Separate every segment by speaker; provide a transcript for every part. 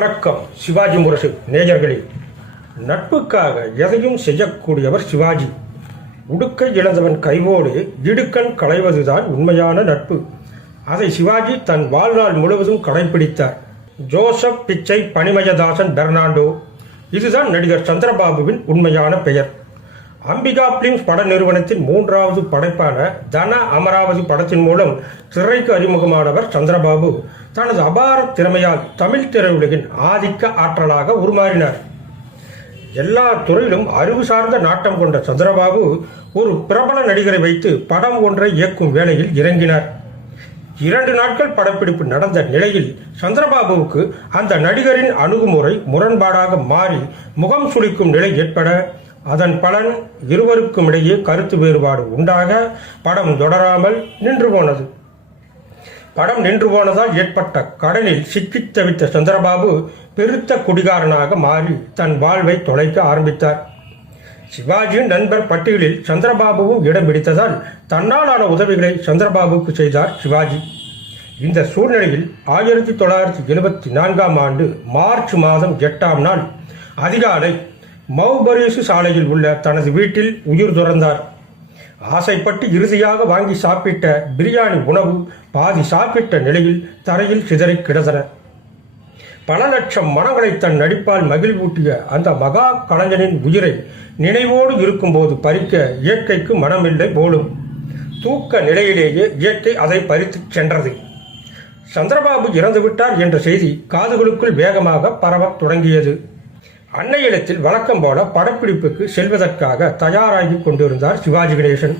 Speaker 1: வணக்கம் சிவாஜி முரசு நேயர்களே. நட்புக்காக எதையும் செய்யக்கூடியவர் சிவாஜி. உடுக்கை இழந்தவன் கைவோடு இடுக்கண் களைவதுதான் உண்மையான நட்பு. அதை சிவாஜி தன் வாழ்நாள் முழுவதும் கடைபிடித்தார் ஜோசப் பிச்சை பனிமயதாசன் பெர்னாண்டோ. இதுதான் நடிகர் சந்திரபாபுவின் உண்மையான பெயர். அம்பிகா பிலிம்ஸ் பட நிறுவனத்தின் மூன்றாவது படைப்பான தன அமராவதி படத்தின் மூலம் திரைக்கு அறிமுகமானவர் சந்திரபாபு. தனது அபார திறமையால் தமிழ் திரையுலகின் ஆதிக்க ஆற்றலாக உருமாறினார். எல்லா துறையிலும் அறிவு சார்ந்த நாட்டம் கொண்ட சந்திரபாபு ஒரு பிரபல நடிகரை வைத்து படம் ஒன்றை இயக்கும் வேளையில் இறங்கினார். இரண்டு நாட்கள் படப்பிடிப்பு நடந்த நிலையில் சந்திரபாபுவுக்கு அந்த நடிகரின் அணுகுமுறை முரண்பாடாக மாறி முகம் சுளிக்கும் நிலை ஏற்பட அதன் பலன் இருவருக்கும் இடையே கருத்து வேறுபாடு உண்டாக படம் தொடராமல் நின்று போனது. படம் நின்று போனதால் ஏற்பட்ட கடனில் சிக்கித் தவித்த சந்திரபாபு பெருத்த குடிகாரனாக மாறி தன் வாழ்வை தொலைக்க ஆரம்பித்தார். சிவாஜியின் நண்பர் பட்டியலில் சந்திரபாபுவும் இடம் பிடித்ததால் தன்னாலான உதவிகளை சந்திரபாபுக்கு செய்தார் சிவாஜி. இந்த சூழ்நிலையில் ஆயிரத்தி தொள்ளாயிரத்தி எழுபத்தி நான்காம் ஆண்டு மார்ச் மாதம் எட்டாம் நாள் அதிகாலை மௌபரிசு சாலையில் உள்ள தனது வீட்டில் உயிர் துறந்தார். ஆசைப்பட்டு இறுதியாக வாங்கி சாப்பிட்ட பிரியாணி உணவு பாதி சாப்பிட்ட நிலையில் தரையில் சிதறி கிடந்தன. பல லட்சம் மனங்களை தன் நடிப்பால் மகிழ்வூட்டிய அந்த மகா கலைஞனின் உயிரை நினைவோடு இருக்கும்போது பறிக்க இயற்கைக்கு மனமில்லை போலும். தூக்க நிலையிலேயே இயற்கை அதை பறித்துச் சென்றது. சந்திரபாபு இறந்துவிட்டார் என்ற செய்தி காதுகளுக்குள் வேகமாக பரவத் தொடங்கியது. அன்னையிடத்தில் வழக்கம் போல படப்பிடிப்புக்கு செல்வதற்காக தயாராகி கொண்டிருந்தார் சிவாஜி கணேசன்.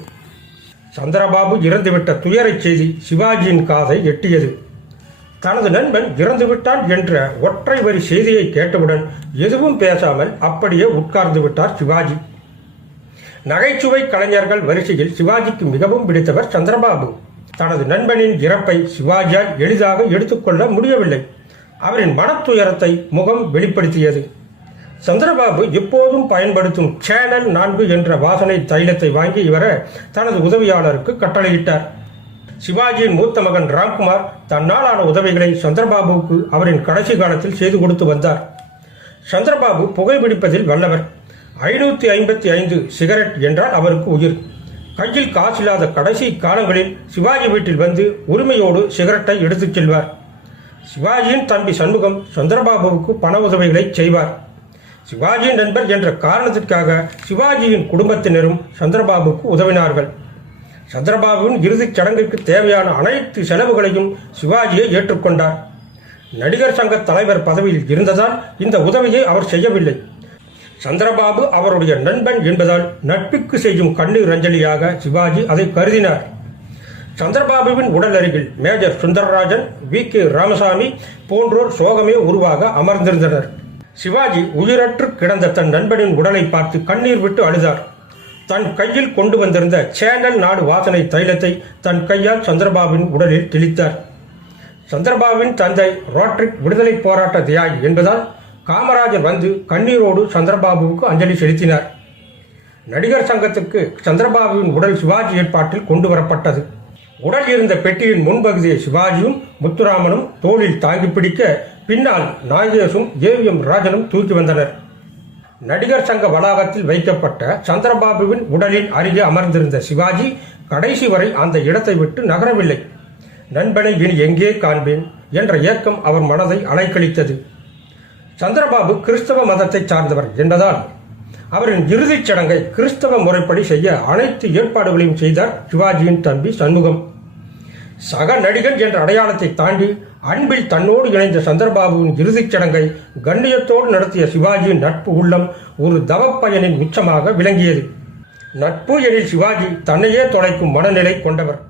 Speaker 1: சந்திரபாபு இறந்துவிட்ட துயரச் செய்தி சிவாஜியின் காதை எட்டியது. தனது நண்பன் இறந்துவிட்டான் என்ற ஒற்றை வரி செய்தியை கேட்டவுடன் எதுவும் பேசாமல் அப்படியே உட்கார்ந்து விட்டார் சிவாஜி. நகைச்சுவை கலைஞர்கள் வரிசையில் சிவாஜிக்கு மிகவும் பிடித்தவர் சந்திரபாபு. தனது நண்பனின் இறப்பை சிவாஜியால் எளிதாக எடுத்துக்கொள்ள முடியவில்லை. அவரின் மனத்துயரத்தை முகம் வெளிப்படுத்தியது. சந்திரபாபு எப்போதும் பயன்படுத்தும் சேனல் நான்கு என்ற வாசனை தைலத்தை வாங்கி இவர தனது உதவியாளருக்கு கட்டளையிட்டார். சிவாஜியின் மூத்த மகன் ராம்குமார் தன்னாலான உதவிகளை சந்திரபாபுவுக்கு அவரின் கடைசி காலத்தில் செய்து கொடுத்து வந்தார். சந்திரபாபு புகைப்பிடிப்பதில் வல்லவர். ஐநூத்தி ஐம்பத்தி ஐந்து சிகரெட் என்றால் அவருக்கு உயிர். கையில் காசில்லாத கடைசி காலங்களில் சிவாஜி வீட்டில் வந்து உரிமையோடு சிகரெட்டை எடுத்துச் செல்வார். சிவாஜியின் தம்பி சண்முகம் சந்திரபாபுவுக்கு பண உதவிகளை செய்வார். சிவாஜியின் நண்பர் என்ற காரணத்திற்காக சிவாஜியின் குடும்பத்தினரும் சந்திரபாபுக்கு உதவினார்கள். சந்திரபாபுவின் இறுதிச் சடங்கிற்கு தேவையான அனைத்து செலவுகளையும் சிவாஜியை ஏற்றுக்கொண்டார். நடிகர் சங்க தலைவர் பதவியில் இருந்ததால் இந்த உதவியை அவர் செய்யவில்லை. சந்திரபாபு அவருடைய நண்பன் என்பதால் நட்புக்கு செய்யும் கண்ணீர் அஞ்சலியாக சிவாஜி அதை கருதினார். சந்திரபாபுவின் உடல் அருகில் major Sundararajan V K Ramasamy போன்றோர் சோகமே உருவாக அமர்ந்திருந்தனர். சிவாஜி உயிரற்று கிடந்த தன் நண்பனின் உடலை பார்த்து கண்ணீர் விட்டு அழுதார். தன் கையில் கொண்டு வந்திருந்த சேனல் நாடு வாசனை தைலத்தை தன் கையால் சந்திரபாபுவின் உடலில் தெளித்தார். சந்திரபாபுவின் தந்தை ரோட்ரிக் விடுதலை போராட்ட தியாகி என்பதால் காமராஜர் வந்து கண்ணீரோடு சந்திரபாபுவுக்கு அஞ்சலி செலுத்தினார். நடிகர் சங்கத்துக்கு சந்திரபாபுவின் உடல் சிவாஜி ஏற்பாட்டில் கொண்டு வரப்பட்டது. உடல் இருந்த பெட்டியின் முன்பகுதியை சிவாஜியும் முத்துராமனும் தோளில் தாங்கி பிடிக்க பின்னால் நாகேஷும் ஏவிஎம் ராஜனும் தூக்கி வந்தனர். நடிகர் சங்க வளாகத்தில் வைக்கப்பட்ட சந்திரபாபுவின் உடலின் அருகே அமர்ந்திருந்த சிவாஜி கடைசி வரை அந்த இடத்தை விட்டு நகரவில்லை. நண்பனை இனி எங்கே காண்பேன் என்ற ஏக்கம் அவர் மனதை அலைக்கழித்தது. சந்திரபாபு கிறிஸ்தவ மதத்தை சார்ந்தவர் என்பதால் அவரின் இறுதிச் சடங்கை கிறிஸ்தவ முறைப்படி செய்ய அனைத்து ஏற்பாடுகளையும் செய்தார் சிவாஜியின் தம்பி சண்முகம். சக நடிகன் என்ற அடையாளத்தை தாண்டி அன்பில் தன்னோடு இணைந்த சந்தர்பாபுவின் இறுதிச் சடங்கை கண்ணியத்தோடு நடத்திய சிவாஜியின் நட்பு உள்ளம் ஒரு தவப்பயனின் உச்சமாக விளங்கியது. நட்பு எனில் சிவாஜி தன்னையே தொலைக்கும் மனநிலை கொண்டவர்.